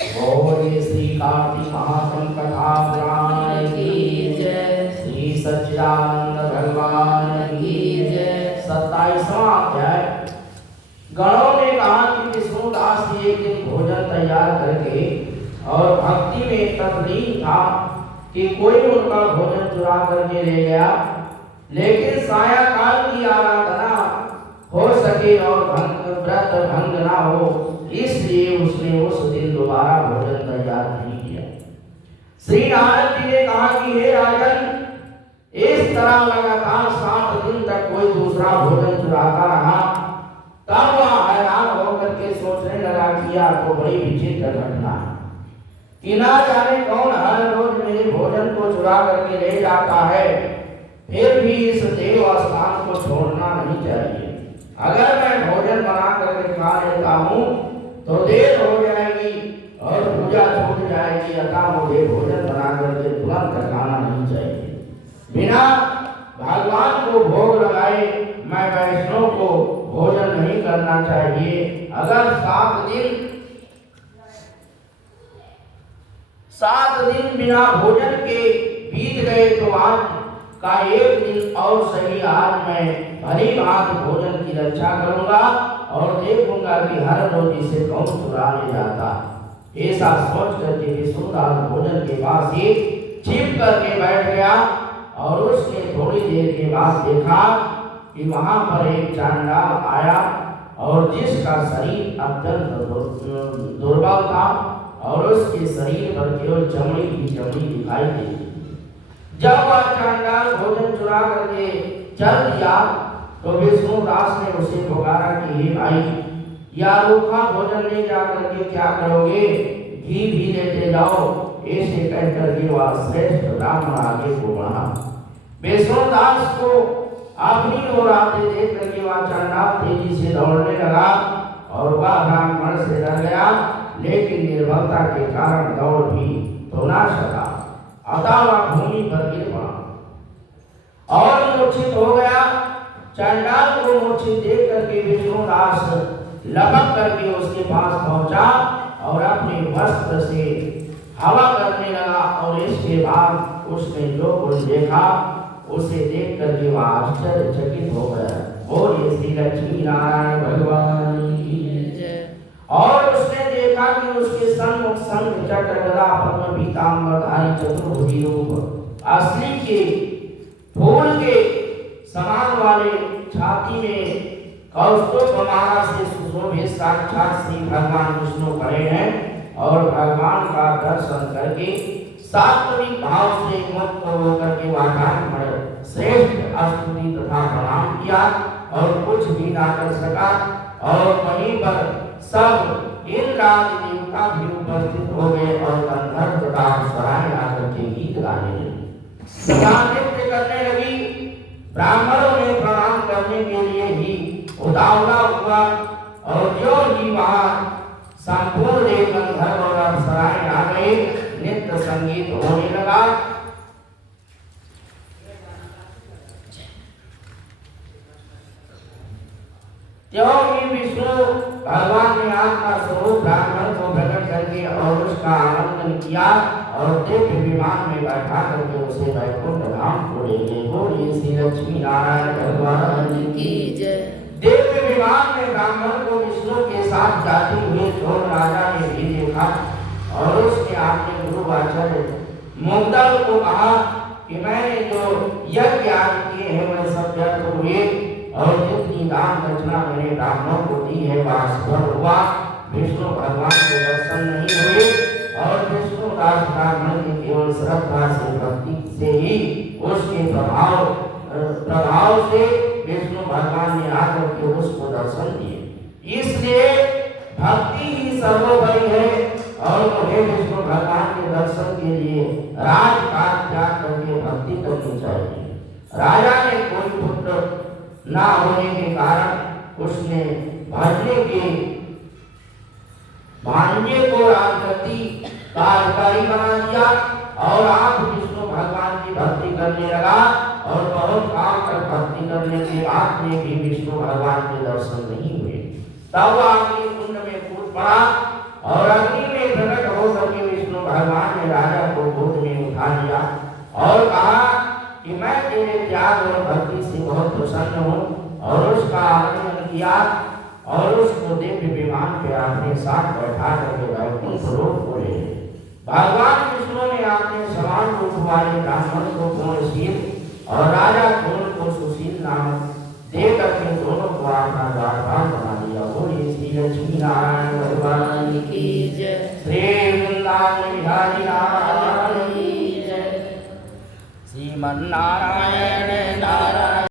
बोले श्री कार्तिक महासंकथा पुराण की जय, श्री सच्चिदानंद भगवान की जय। 27वां अध्याय। गणों ने कहा कि विष्णुदास जी एक दिन भोजन तैयार करके और भक्ति में तल्लीन था कि कोई उनका भोजन चुरा करके ले गया, लेकिन सायंकाल की आराधना हो सके और व्रत भंग ना हो, इसलिए उसने उस दिन दोबारा भोजन तैयार नहीं किया। श्री नारद जी ने कहा कि हे राजन, इस तरह लगातार 7 दिन तक कोई दूसरा भोजन चुराता रहा। तब वह हैरान होकर के सोचने लगा कि यह तो बड़ी विचित्र घटना है कि ना जाने कौन हर रोज मेरे भोजन को चुरा करके ले जाता है, फिर भी इस देव स्थान को छोड़ना नहीं चाहिए। अगर मैं भोजन बना करके खा लेता हूँ तो देर हो जाएगी और पूजा छूट जाएगी, अतः मुझे भोजन बना करके तुरंत खाना नहीं चाहिए। बिना भगवान को भोग लगाए मैं वैष्णव को भोजन नहीं करना चाहिए। अगर 7 दिन बिना भोजन के बीत गए तो आज का एक दिन और सही, आज मैं भली भांति भोजन की रक्षा करूंगा और देखूंगा कि हर रोज इसे कौन चुरा ले जाता। ऐसा सोच करके विष्णुदास भोजन के पास ही छिप करके बैठ गया और उसने थोड़ी देर के बाद देखा कि वहां पर एक चांडाल आया और जिसका शरीर अत्यंत दुर्बल था और उसके शरीर पर केवल चमड़ी ही चमड़ी दिखाई देती। जब वह चांडाल भोजन चुरा करके चल दिया तो विष्णुदास ने उसे पुकारा कि हे भाई, या रूखा भोजन ले जा करके क्या करोगे, घी भी लेते जाओ। ऐसे कहकर के वह श्रेष्ठ ब्राह्मण आगे को बढ़ा। विष्णुदास को अपनी ओर आते देख करके वह चांडाल तेजी से दौड़ने लगा और वह ब्राह्मण से डर गया, लेकिन निर्बलता के कारण दौड़ भी तो ना सका। अतः वह भूमि पर गिर पड़ा और मूर्छित हो गया। चांडाल को मूर्छित देख करके विष्णुदास लपक करके उसके पास पहुंचा और अपने वस्त्र से हवा करने लगा और इसके बाद उसने जो कुछ देखा उसे देख करके वह आश्चर्यचकित हो गया। बोलिए श्री लक्ष्मी नारायण भगवान की जय। और उसने देखा कि उसके सन्मुख शंख चक्र गदा पद्म पीतांबरधारी चतुर्भुजी रूप असली के फूल के समान वाले छाती में कौस्तुभ माला से सुशोभित साक्षात श्री भगवान विष्णु खड़े हैं और भगवान का दर्शन करके सात्विक भाव से मुक्त होकर के वाकान में श्रेष्ठ स्तुति तथा प्रणाम किया और कुछ भी ना कर सका। और वहीं पर सब इंद्र आदि देवता भी उपस्थित हो गए और गंधर्व तथा अप्सराएं आकर के गीत गाने लगी, सदा नृत्य करने लगी। ब्राह्मणों ने प्रणाम करने के लिए ही उतावला हुआ और जो ही वहां संपूर्ण गंधर्व और अप्सराएं आ गए, नित्य संगीत होने लगा। त्यों ही विष्णु भगवान ने आत्मा स्वरूप ब्राह्मण को प्रकट करके और उसका आनंदन किया और दिव्य विमान में बैठा करके उसे वैकुंठ धाम को ले गए। बोलिए श्री लक्ष्मी नारायण भगवान की जय। दिव्य विमान में ब्राह्मण को विष्णु के साथ जाते हुए चोर राजा ने भी देखा और उसने अपने गुरु आचार्य मुग्धल को कहा कि मैंने जो यज्ञ आदि किए हैं वह सब व्यर्थ हुए और जितनी दान दक्षिणा मैंने ब्राह्मणों को दी है वह सफल हुआ। विष्णु भगवान के दर्शन नहीं हुए और विष्णुदास ब्राह्मण के केवल श्रद्धा से भक्ति से ही उसके प्रभाव से विष्णु भगवान ने आकर के उसको दर्शन दिए। इसलिए भक्ति ही सर्वोपरि है और मुझे विष्णु भगवान के दर्शन के लिए राजकाज त्याग करके भक्ति करनी चाहिए। राजा ने कोई पुत्र ना होने के कारण उसने भांजे के भांजे को राजगद्दी का अधिकारी बना दिया और आप विष्णु भगवान की भक्ति करने लगा और बहुत काल तक भक्ति करने के बाद में भी विष्णु भगवान के दर्शन नहीं हुए। तब अग्नि कुंड में कूद पड़ा और अग्नि में प्रकट होकर के विष्णु भगवान ने राजा को गोद में उठा लिया और कहा कि मैं तेरे त्याग और भक्ति से बहुत प्रसन्न हूँ, और उसका आलिंगन किया और उसको दिव्य विमान पे अपने साथ बैठा करके वैकुंठ लोक को ले। भगवान विष्णु ने अपने समान रूप वाले ब्राह्मण को पूर्णशील और राजा पूर्ण को सुशील नाम दे करके दोनों को अपना द्वारपाल बना दिया। बोलिए श्री लक्ष्मी नारायण भगवान की जय, श्री वृंदावन बिहारी नारायण की जय। श्रीमन्नारायण नारायण